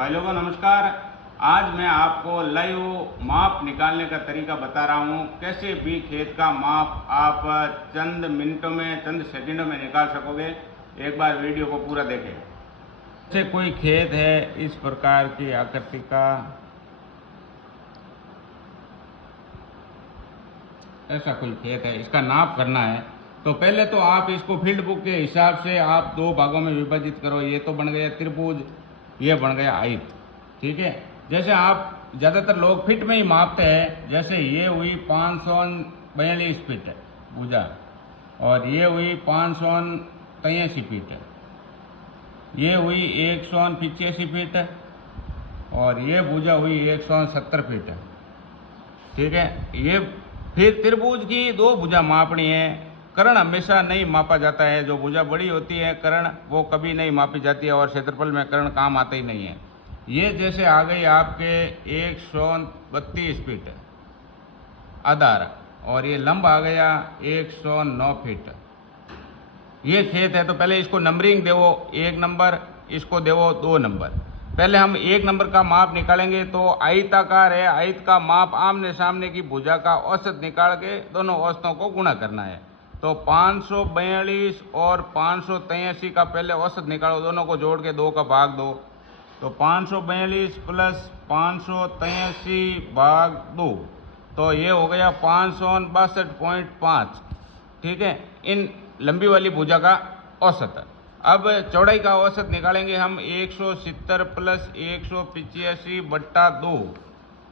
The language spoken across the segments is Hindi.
भाई लोगों नमस्कार। आज मैं आपको लाइव माप निकालने का तरीका बता रहा हूँ, कैसे भी खेत का माप आप चंद मिनटों में, चंद सेकंडों में निकाल सकोगे। एक बार वीडियो को पूरा देखें। जैसे कोई खेत है, इस प्रकार की आकृति का ऐसा कोई खेत है, इसका नाप करना है। तो पहले तो आप इसको फील्ड बुक के हिसाब से आप दो भागों में विभाजित करो। ये तो बन गया त्रिभुज, ये बन गया आयत, ठीक है। जैसे आप ज़्यादातर लोग फीट में ही मापते हैं। जैसे ये हुई 542 फीट भुजा, और ये हुई 583 फीट, ये हुई 185 फीट, और ये भुजा हुई 170 फीट, ठीक है। ये फिर त्रिभुज की दो भुजा मापनी है। कर्ण हमेशा नहीं मापा जाता है। जो भुजा बड़ी होती है कर्ण, वो कभी नहीं मापी जाती है, और क्षेत्रफल में कर्ण काम आते ही नहीं है। ये जैसे आ गई आपके 132 फीट आधार, और ये लंब आ गया 109 फीट। ये खेत है, तो पहले इसको नंबरिंग देवो, 1 नंबर, इसको देवो 2 नंबर। पहले हम 1 नंबर का माप निकालेंगे। तो आयताकार है, आयत का माप आमने सामने की भुजा का औसत निकाल के दोनों औसतों को गुणा करना है। तो 542 और 583 का पहले औसत निकालो, दोनों को जोड़ के 2 का भाग दो। तो 542 प्लस 583 भाग 2, तो ये हो गया 562.5, ठीक है। इन लंबी वाली भुजा का औसत। अब चौड़ाई का औसत निकालेंगे हम। 170 प्लस 185 बट्टा 2,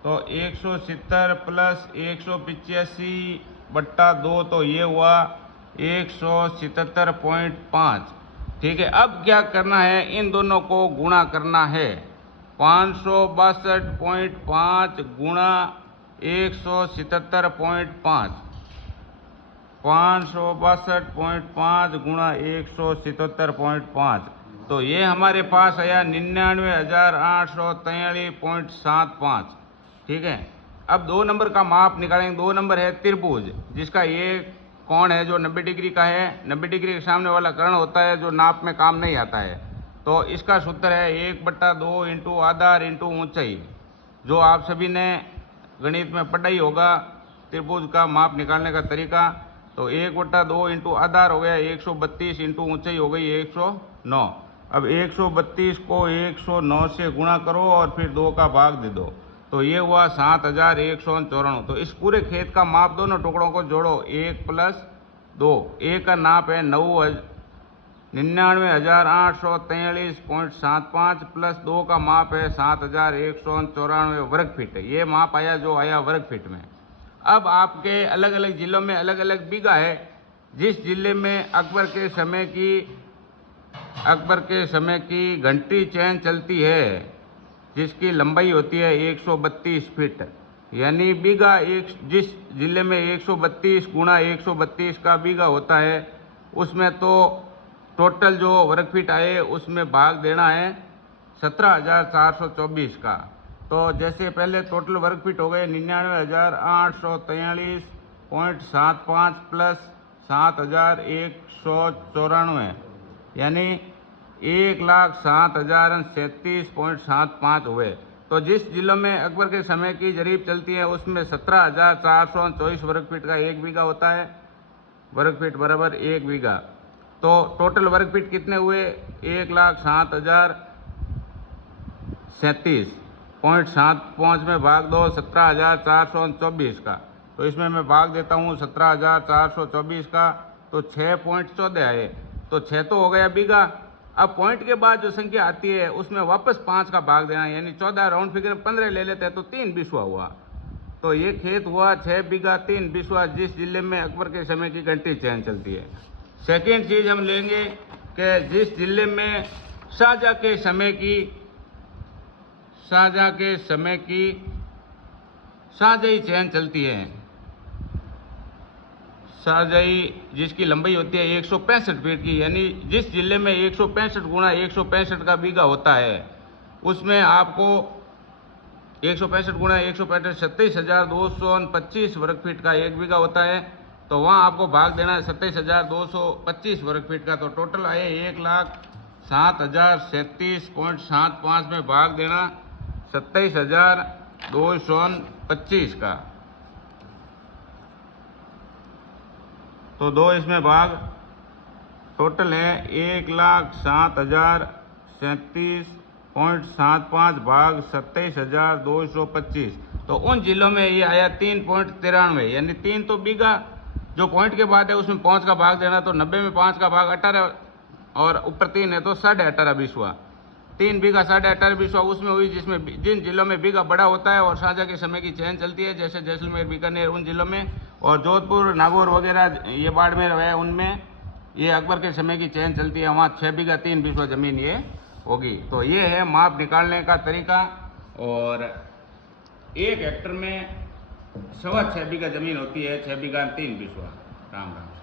तो 170 प्लस 185 बट्टा 2, तो ये हुआ 177.5, ठीक है। अब क्या करना है, इन दोनों को गुणा करना है। 562.5 गुणा 177.5, 562.5 गुणा 177.5, तो ये हमारे पास आया 99,843.75, ठीक है। अब 2 नंबर का माप निकालेंगे। 2 नंबर है त्रिभुज, जिसका ये कोण है जो 90 डिग्री का है। 90 डिग्री के सामने वाला कर्ण होता है जो नाप में काम नहीं आता है। तो इसका सूत्र है 1/2 इंटू आधार इंटू ऊंचाई, जो आप सभी ने गणित में पढ़ा ही होगा। त्रिभुज का माप निकालने का तरीका। तो 1/2 इंटू आधार हो गया 132, इंटू ऊंचाई हो गई 109। अब 132 को 109 से गुणा करो और फिर 2 का भाग दे दो, तो ये हुआ 7194। तो इस पूरे खेत का माप दोनों टुकड़ों को जोड़ो, 1 प्लस 2। 1 का नाप है 99,843.75 प्लस 2 का माप है 7194 वर्ग फीट। ये माप आया जो आया वर्ग फीट में। अब आपके अलग अलग जिलों में अलग अलग बीघा है। जिस जिले में अकबर के समय की घंटी चैन चलती है, जिसकी लंबाई होती है 132 फीट, यानी बीघा जिस जिले में 132 गुणा 132 का बीघा होता है, उसमें तो टोटल जो वर्ग फीट आए उसमें भाग देना है 17,424 का। तो जैसे पहले टोटल वर्ग फीट हो गए 99,843.75 प्लस 7,194, यानी 1,07,037.75 हुए। तो जिस जिलों में अकबर के समय की जरीब चलती है उसमें 17,424 वर्ग फीट का 1 बीघा होता है। वर्ग फीट बराबर 1 बीघा। तो टोटल वर्ग फीट कितने हुए, 1,07,037.75 में भाग दो 17,424 का। तो इसमें मैं भाग देता हूँ 17,424 का, तो 6.14 आए। तो 6 तो हो गया बीघा। अब पॉइंट के बाद जो संख्या आती है उसमें वापस 5 का भाग देना, यानी 14 राउंड फिगर 15 ले लेते हैं, तो 3 बिस्वा हुआ। तो ये खेत हुआ 6 बीघा 3 बिस्वा, जिस जिले में अकबर के समय की घंटी चैन चलती है। सेकेंड चीज हम लेंगे कि जिस जिले में शाहजहाँ के समय की शाहजही चैन चलती है, शाहजही जिसकी लंबाई होती है 165 फीट की, यानी जिस जिले में 165 गुणा 165 का बीघा होता है, उसमें आपको 165 गुणा 165 27,225 वर्ग फीट का 1 बीघा होता है। तो वहाँ आपको भाग देना है 27,225 वर्ग फीट का। तो टोटल आए 7037.75 में भाग देना 27,225 का, तो 2 इसमें भाग, टोटल है 1,07,037.75 भाग 27,225। तो उन जिलों में ये आया 3.93, यानी 3 तो बीघा जो पॉइंट के बाद है उसमें 5 का भाग देना, तो 90 में 5 का भाग 18 और ऊपर 3 है तो 18.5 हुआ। 3 बीघा 18.5 हुआ उसमें हुई, जिसमें जिन जिलों में बीघा बड़ा होता है और साझा के समय की चेन चलती है, जैसे जैसलमेर, बीकानेर, उन जिलों में, और जोधपुर, नागौर वगैरह, ये बाड़मेर है, उनमें ये अकबर के समय की चेन चलती है, वहाँ 6 बीघा 3 बीसवा जमीन ये होगी। तो ये है माप निकालने का तरीका। और 1 हेक्टर में 6.25 बीघा जमीन होती है, 6 बीघा 3 बीसवा। राम राम।